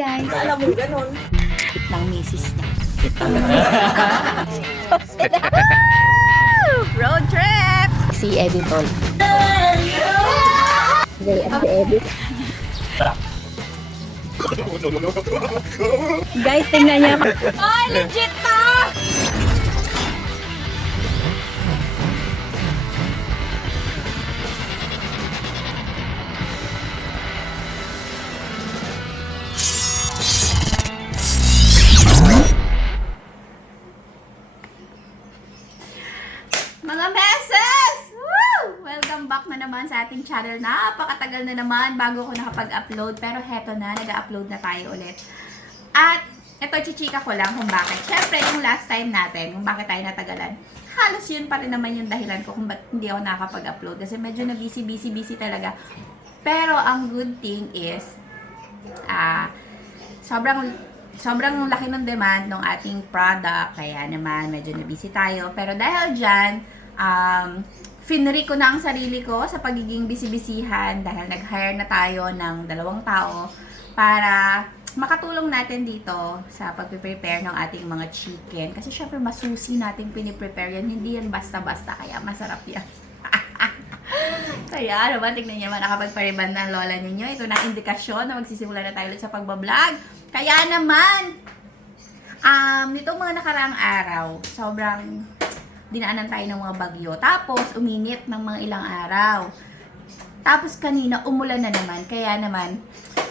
guys. Alam mo, ganun. Ng misis niya. Road trip! Si Editor. Si Edit. Guys, tingnan niya. Ay, legit to! Mga meses! Woo! Welcome back na naman sa ating channel. Napakatagal na naman bago ko nakapag-upload. Pero heto na, nag-upload na tayo ulit. At ito, chichika ko lang kung bakit. Siyempre, yung last time natin, kung bakit tayo natagalan, halos yun pa rin naman yung dahilan ko kung ba't hindi ako nakakapag-upload. Kasi medyo na busy talaga. Pero ang good thing is, sobrang laki ng demand ng ating product. Kaya naman, medyo na busy tayo. Pero dahil dyan, finri ko na ang sarili ko sa pagiging busy-busyhan dahil nag-hire na tayo ng 2 tao para makatulong natin dito sa pag-prepare ng ating mga chicken. Kasi syempre masusi natin piniprepare yan. Hindi yan basta-basta, kaya masarap yan. Kaya naman, tignan nyo naman, nakapagpariban ng lola ninyo. Ito na indikasyon na magsisimula na tayo ulit sa pagbablog. Kaya naman, nitong mga nakaraang araw, sobrang dinaanan tayo ng mga bagyo. Tapos, uminit ng mga ilang araw. Tapos, kanina, umulan na naman. Kaya naman,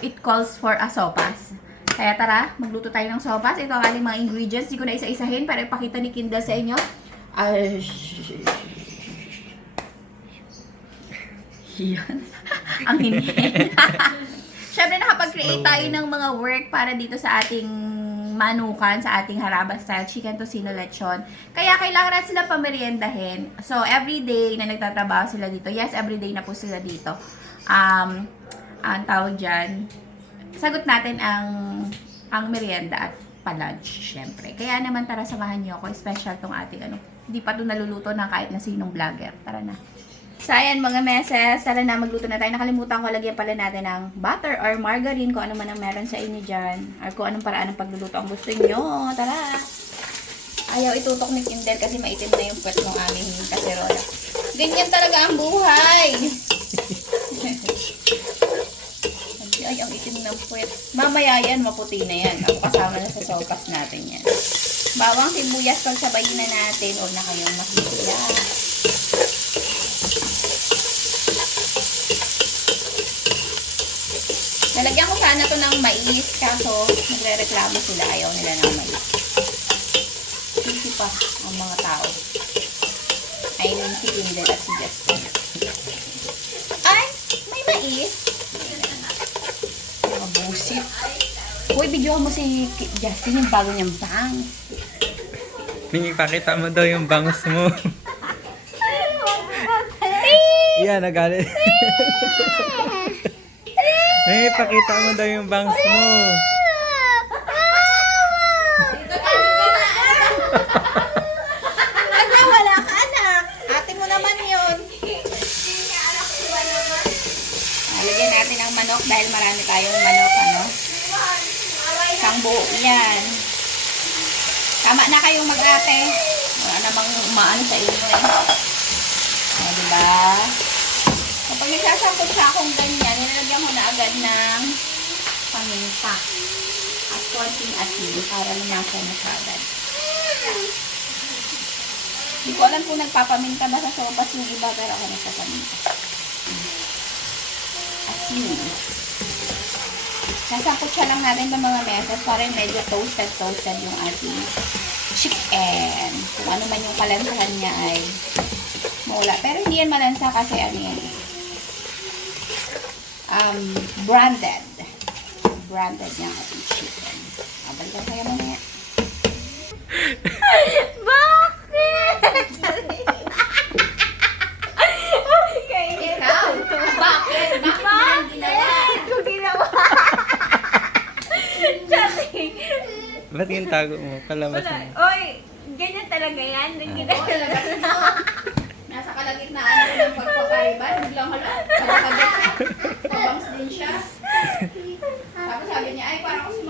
it calls for a sopas. Kaya tara, magluto tayo ng sopas. Ito ang ating mga ingredients. Hindi ko na isa-isahin para ipakita ni Kindle sa inyo. Yan. Ang hinhin. Siyempre, nakapag-create tayo ng mga work para dito sa ating manukan, sa ating Haraba style chicken tocino lechon. Kaya kailangan na sila pameriendahin. So, everyday na nagtatrabaho sila dito. Yes, everyday na po sila dito. Ang tawag dyan, sagot natin ang merienda at pa-lunch, syempre. Kaya naman, tara, samahan niyo ako. Special tong ating hindi pa ito naluluto ng kahit na sinong vlogger. Tara na. So, ayan mga meses, tara na, magluto na tayo. Nakalimutan ko, lagyan pala natin ng butter or margarine, kung ano man ang meron sa inyo dyan. Or kung anong paraan ng pagluluto ang gusto nyo. Tara! Ayaw itutok ni Kindle kasi maitim na yung puwet ng aming kaserola. Ganyan talaga ang buhay! Ay, ang itim ng puwet. Mamaya yan, maputi na yan. Ako kasama na sa sopas natin yan. Bawang sibuyas, pagsabayin na natin. Huwag na kayong mahihiya. Nalagyan ko sana to ng mais, kaso nagre-reklamo sila, ayaw nila ng mais. Sisi pa ang mga tao. I mean, si Kindle at si Justin. Ay, may mais. Mga busit. Uy, videohan mo si Justin yung bago niyang bangs. Pakita mo daw yung bangs mo. Yan, nagalit. Pakita mo daw yung bangs mo. Ano, wala ka anak. Ate mo naman yun. Lagyan natin ang manok dahil marami tayong manok, Isang buo yan. Tama na kayong mag-ate. Wala namang umaano sa inyo, diba? Kapag nagsasangkot siya akong ganyan, nilalagyan ko na agad ng paminta at konting asin para lumasa na siya agad. Hindi ko alam kung nagpapaminta ba sa sopas yung iba, pero ako nagpapaminta. Asin. Nasangkot siya lang natin ng mga mesas para medyo toasted yung ating chicken. Kung ano man yung kalansahan niya ay mawala. Pero hindi yan malansa kasi branded. Branded yung ating chicken. Balikan kayo mamaya. Bakit? Ikaw? Bakit? Bakit? Kung ginawa. Ba't yung tago mo? Palabas mo. Oy, ganyan talaga yan. Nasa kalagitnaan ako ng pagpapariban. Biglang hala. Kalakagat. Pabangs din siya. Tapos sabi niya, ay parang ako si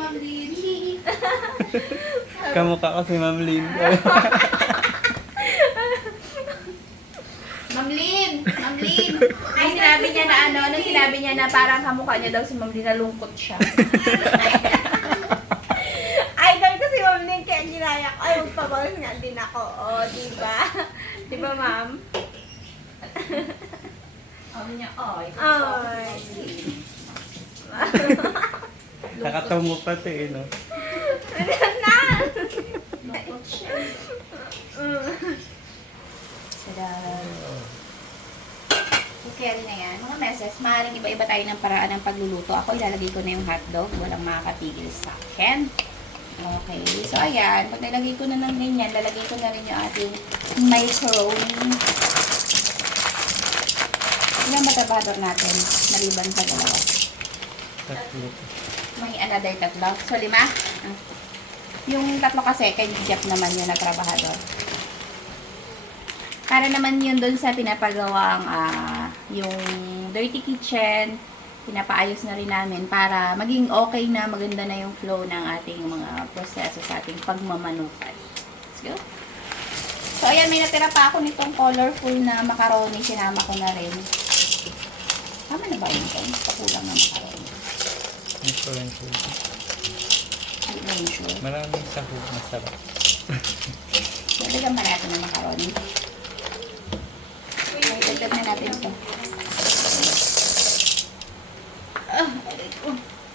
Kamukha ko si Ma'am Lynn. Ma'am Lynn! Ma'am Lynn! Ay, sinabi niya na ano, nung sinabi niya na parang kamukha niya daw si Ma'am Lynn, nalungkot siya. Idol ko si Ma'am Lynn, kaya ginaya ko. Ay, magpabawas nga din ako. O, diba? Diba, ma'am? Sabi niya, ay, Ay. Nakatungo pati eh, no? Na! lungkot siya. Okay, na yan. Mga meses, maaaring iba-iba tayo ng paraan ng pagluluto. Ako, ilalagay ko na yung hotdog. Walang makakapigil sa akin. Okay. So, ayan. Pag nalagay ko na ng ganyan, lalagay ko na rin yung ating macaroni. Ilang batabador natin, maliban sa dalawa. Tatlo. May another tatlo. So, 5. Yung tatlo kasi, kay Jeff naman yung natrabahador. Para naman yun doon sa pinapagawang yung dirty kitchen, pinapaayos na rin namin para maging okay na, maganda na yung flow ng ating mga proseso sa ating pagmamanukan. Let's go. So, ayan, may natira pa ako nitong colorful na macaroni. Sinama ko na rin. Tama na ba yun ito? Pakulang na macaroni. Hindi ko rin sure. Hindi na yun sure. Maraming sahog, masarap. Nalagyan pa natin ng macaroni. Okay, dagdag na natin ito.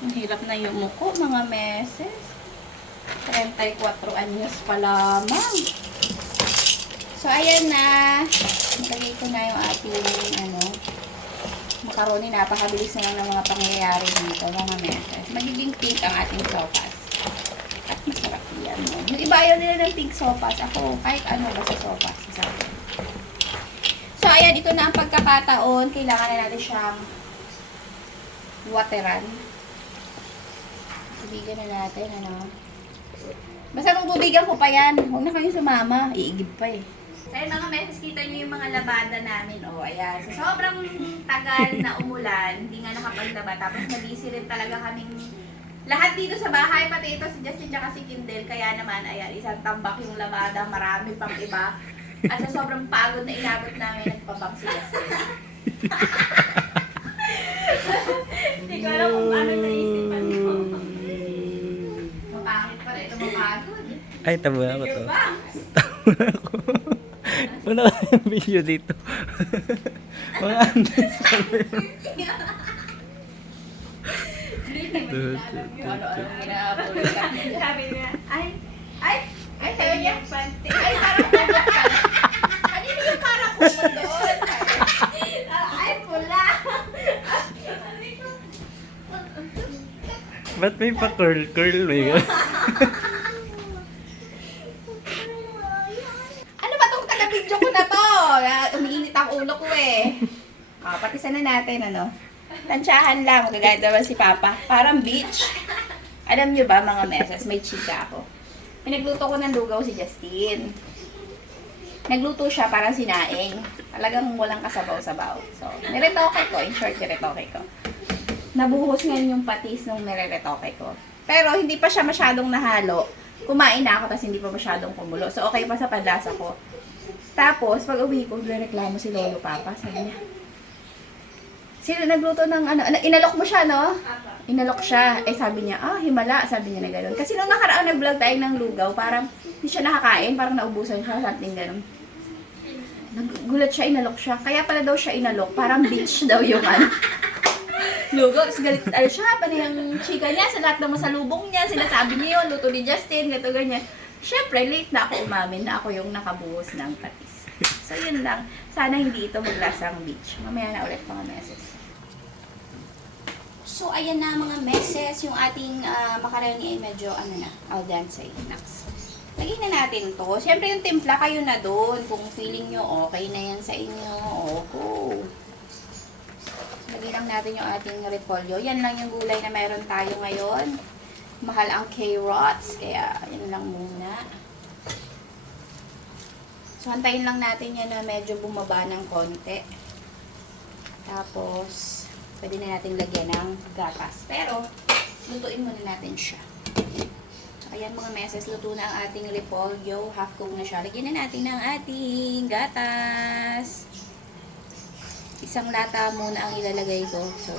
Ang hirap na yung muko, mga meses. 34 anyos pa lamang. So, ayan na. Nalagay ko na yung ating, macaroni. Napakabilis na lang ng mga pangyayari dito, mga meses. Magiging pink ang ating sopas. At masarap yan. No? Yung iba ayaw nila ng pink sopas. Ako, kahit ano basta sopas. Masarap. So, ayan, ito na ang pagkakataon. Kailangan na natin siyang wateran. Tubigan na natin, Basta kung tubigan ko pa yan, huwag na kayong sumama. Iigib pa eh. So, ayan mga meses, kita nyo yung mga labada namin. O, ayan. So, sobrang tagal na umulan. Hindi nga nakapaglaba. Tapos, nabisi rin talaga kaming lahat dito sa bahay. Pati ito si Justin tsaka si Kindle. Kaya naman, ayan, isang tambak yung labada. Marami pang iba. At sa sobrang pagod na inabot namin, nagpabang si Justin. Hindi ko alam kung ano naisipan ko. Mapangit pa rin. Ito mapagod. Ay, tabunan ko to. Your bangs. Tabunan ko. Una ka yung video dito. Mga andes kami. Hindi naman alam yung ano-ano ginabulot namin. Sabi niya, ay, Ay, sabi niya, pante. ay, parang kumot ka. Kanina yung parang kumot doon. Ay, pula. Ba't may pa-curl-curl? May Ano ba tong taga-video ko na to? Umiinit ang ulo ko eh. Patisan na natin, Tansyahan lang, magagayad naman si Papa. Parang beach. Alam nyo ba, mga meses, may chika ako. Pinagluto ko ng lugaw si Justin. Nagluto siya parang sinaing. Talagang walang kasabaw-sabaw. So, niretoke ko. In short, niretoke ko. Nabuhos ngayon yung patis nung niretoke ko. Pero, hindi pa siya masyadong nahalo. Kumain na ako, tapos hindi pa masyadong kumulo. So, okay pa sa panlasa ko. Tapos, pag uwi ko, reklamo si Lolo Papa. Sabi niya, sino nagluto ng inalok mo siya, no? Inalok siya. Eh, sabi niya, himala. Sabi niya na gano'n. Kasi nung nakaraan nag-vlog tayo ng lugaw, parang hindi siya nakakain. Parang naubusan siya. Something gano'n. Nagulat siya, inalok siya. Kaya pala daw siya inalok. Parang beach daw yung lugaw. Tapos galit siya. Pati yung chika niya sa lahat ng masalubong niya. Sinasabi niya yun, luto ni Justin, gato ganyan. Siyempre, late na ako umamin na ako yung nakabuhos ng patis. So, yun lang. Sana hindi ito maglasang beach. Mamaya na ulit mga meses. So, ayan na mga meses. Yung ating macaroni ay medyo, al dente. Next. Lagyan na natin to. Siyempre, yung timpla kayo na doon. Kung feeling nyo okay na yan sa inyo. Okay. Lagyan lang natin yung ating repolyo. Yan lang yung gulay na meron tayo ngayon. Mahal ang carrots. Kaya, yan lang muna. So, hantayin lang natin yan na medyo bumaba ng konti. Tapos, pwede na natin lagyan ng gatas. Pero, lutuin muna natin siya. Ayan mga meses, luto na ang ating repolyo. Half cook na siya. Lagyan na natin ng ating gatas. Isang lata muna ang ilalagay ko. So,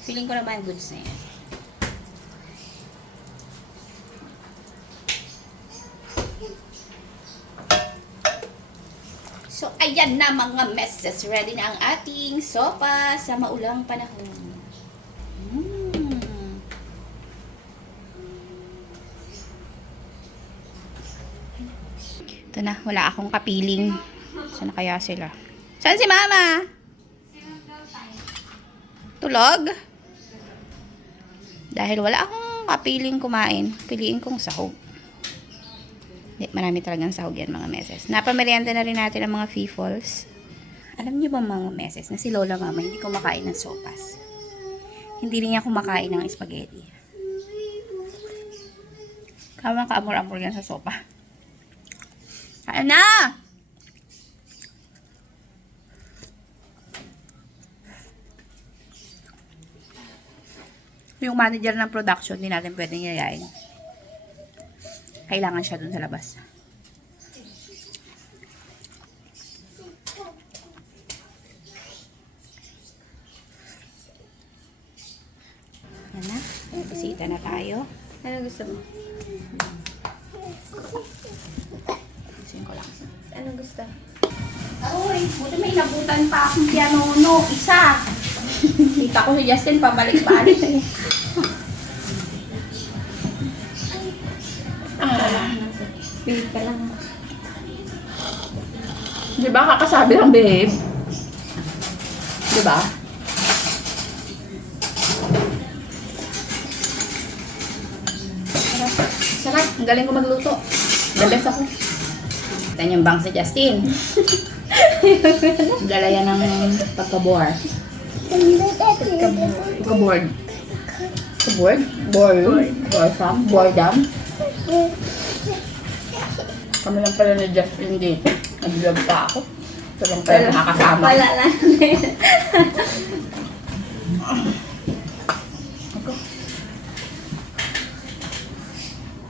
feeling ko naman goods na yan. So, ayan na mga meses. Ready na ang ating sopa sa maulang panahon. Ito na, wala akong kapiling. Saan na kaya sila? Saan si Mama? Tulog? Dahil wala akong kapiling kumain, piliin kong sahog. Hindi, marami talagang sahog yan mga meses. Napamerienda na rin natin ang mga fifals. Alam niyo ba mga meses na si Lola Mama hindi kumakain ng sopas? Hindi rin niya kumakain ng spaghetti. Kama kaamor-amor yan sa sopa. Kain na! Yung manager ng production, hindi natin pwedeng yayain. Kailangan siya dun sa labas. Yan na. Bisita na tayo. Ano gusto mo? Gusto ko lang. Ano gusto? Uy, buti may nabutan pa akong piano, isa. Kita ko si Justin pabalik-balik. Pilit ka lang. Di ba kakasabi lang, babe? Di ba? Sarap. Sarap. Ang galing ko magluto. The best ako. Kita niyong bang si Justin. Dala yan ng pagka-board. Pagka-board. Pagka-board? Bored. Boredom. Boredom. Kami lang pala ni Justin dito. Nag-vlog pa ako. Ito lang pala nakakasama. Wala lang. Ako.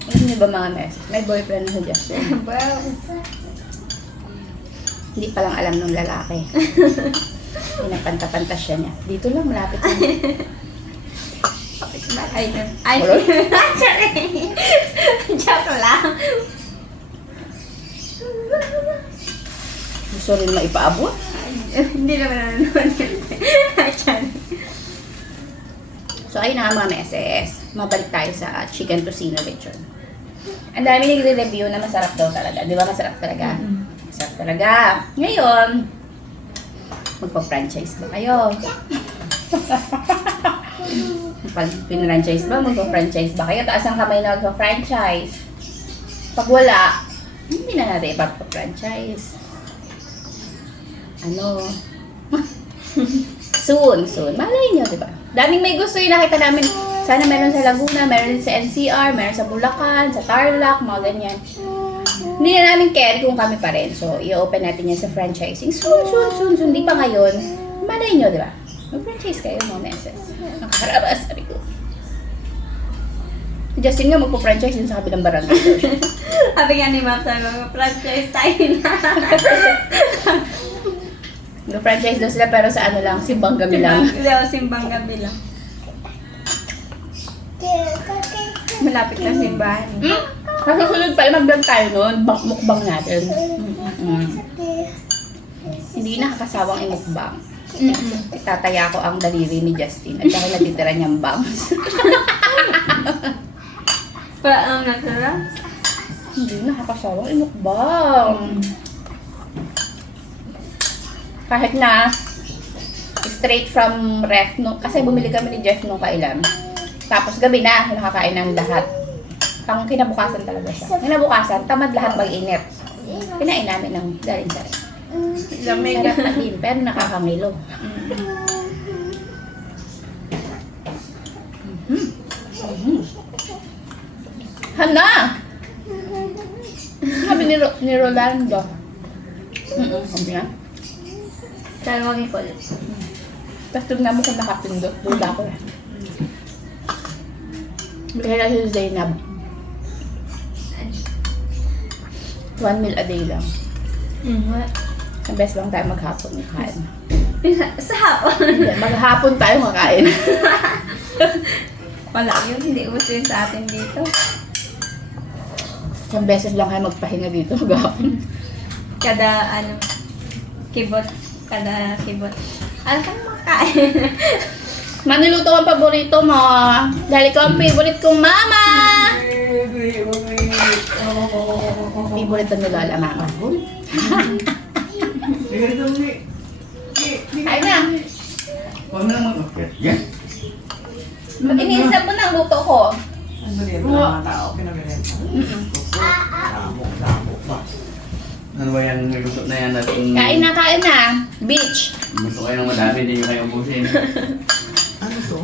Alam niyo ba mga mes? May boyfriend na si Justin. Wow. Hindi pa lang alam ng lalaki. Pinapanta-panta siya niya. Dito lang, malapit lang. Ay, ay. Wala? Sorry. Joke lang. Gusto rin maipaabot? Hindi naman nanonood yun. Sorry. So, ayun na nga mga meses. Mabalik tayo sa chicken tocino lechon. Ang dami nagre-review na masarap daw talaga. Di ba masarap talaga? Masarap talaga. Ngayon, magpa-franchise ba kayo? Pag pin-franchise ba, magpa-franchise ba kayo? Taas ang kamay na magpa-franchise. Pag wala, hindi na natin ipapapranchise. Ano? soon. Malay nyo, diba? Daming may gusto yung nakita namin. Sana meron sa Laguna, meron sa NCR, meron sa Bulacan, sa Tarlac, mga ganyan. Hindi na namin care kung kami pa rin. So, i-open natin yan sa franchising. Soon. Di pa ngayon. Malay nyo, diba? Mag-franchise kayo mga meses. Nakakarabas, sabi ko. Justin nga magpo-franchise din sa kabilang barangay. Sabi nga ni Ma'am, sabi ko, franchise tayo na. Mag-franchise daw sila pero sa ano lang, simbang gabi lang. Simbang gabi lang. Malapit na simbahan. Kasunod pa, mag-vlog tayo noon. Mukbang natin. Hindi nakakasawang imukbang. Itataya ko ang daliri ni Justin at dahil natitira niyang bangs. Paano natira? Hindi nakakasawang imukbang. Kahit na straight from ref no, kasi bumili kami ni Jeff nung kailan. Tapos gabi na, nakakain ng lahat. Pang kinabukasan talaga siya. Kinabukasan, tamad lahat mag-init. Kinain namin ng galing sa ref. Lamig. Sarap na din, pero nakakangilo. Hana! Sabi ni Rolando. Sabi nga. Saan mo ikot? Tapos tignan mo kung nakapindot. Duda ko. Kaya si Zainab. 1 meal a day lang. Wala. Ang best lang tayo maghapon ng kain. Sa hapon. Hindi, maghapon tayo makain. Wala yun, hindi uso yun sa atin dito. Isang beses lang kayo magpahinga dito maghapon. Kada kibot. Ano kang makain? Maniluto ang paborito mo. Dahil ikaw ang favorite kong mama. Favorite ang nilala mama. Kain na. Huwag na mag-okay. Yan. Iniisap mo na ang luto ko. Ano ba yan? Luto na yan natin. Kain na. Beach. Luto kayo ng madami, hindi nyo kayo ubusin. Ano to?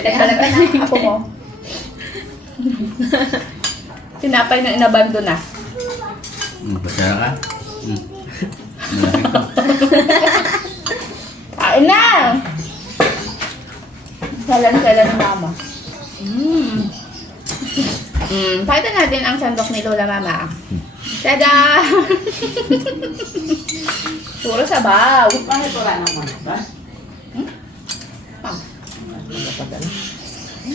Pinagdalagan na ako mo. Tinapay na inabando na. Pasara ka? Malaki ko. Kain na! Salan-salan ng mama. Pakita natin ang sandok ni Lola Mama. Tada! Puro sabaw. Bakit wala nang manok ba?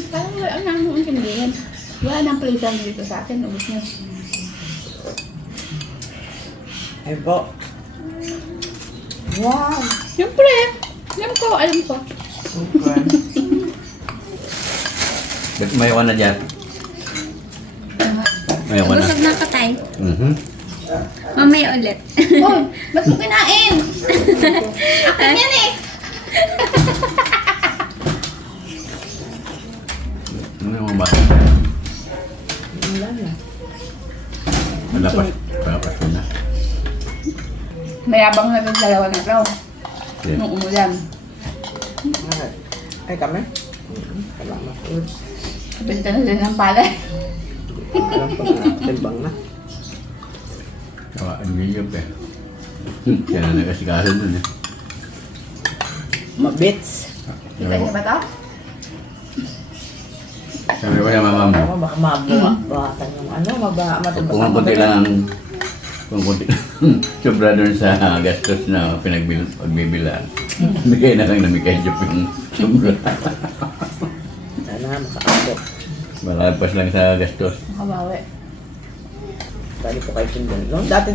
Parang wala nang intindihan. Wala nang palitan dito sa akin. Ubus niya. Ay po. Wow! Siyempre. Alam ko. Super. Ba't mayawan na dyan? Mayawan na. Busog na katay. Mhm. Mamaya ulit. Oh, ba't mo kinain? Akin yan eh. Ano yung mga bata? Wala na. Palapas ko na. Mayabang na itong dalawa na ito. Yeah. Nung umulan. Ay kami? Salamat. Benta na din ng palay. Alam ko na. Timbang na. Tawa, ang video pa eh. Siya na nagkasikaso dun eh. Mabits. Kita niyo ba ito? Sabi ko yung mama mo, Ako baka mabuhat yung kung ang konti lang ang sobra dun sa gastos na pagbibilan. Bigay na lang na may kadyo yung sobra. Sana makaabot. Malapas lang sa gastos. Makabawi. Dali ko kayo sindan. No? Dati,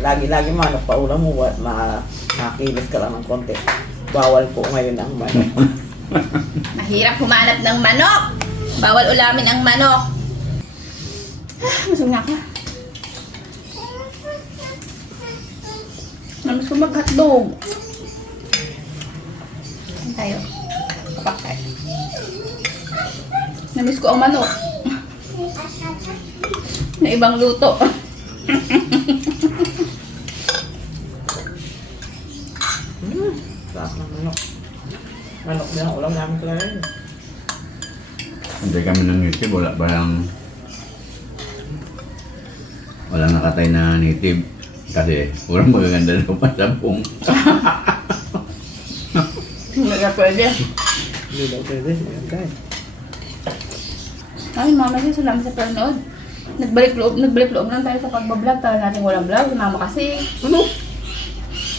lagi manok pa ulam mo, makakilos ka lang ng konti. Bawal po ngayon ang manok. Mahirap humanap ng manok. Bawal ulamin ang manok. Busog na ako. Namiss ko mag-hotdog. Saan tayo? Kapak tayo. Namiss ko ang manok. Na ibang luto. Sarap ng manok. Manok din ang ulam namin talaga yun. Hindi kami ng native, walang nakatay na native. Kasi kurang magaganda daw pa sa pong. Hindi na pwede. Hindi daw pwede. Ayan tayo. Ay, mama, salamat sa panood. Nagbalik loob lang tayo sa pagbablog. Tayo natin walang vlog. Si mama kasi. Ano?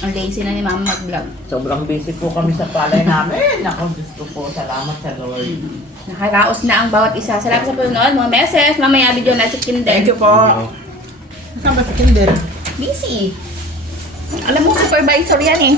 Ang lazy na ni mama mag-vlog. Sobrang busy po kami sa palay namin. Ako, gusto po. Salamat sa Lord. Nakaraos na ang bawat isa. Salamat sa panonood, mga meses. Mamaya video na si Kinder. Thank you po. Saan ba si Kinder? Busy. Alam mo, supervisor yan eh.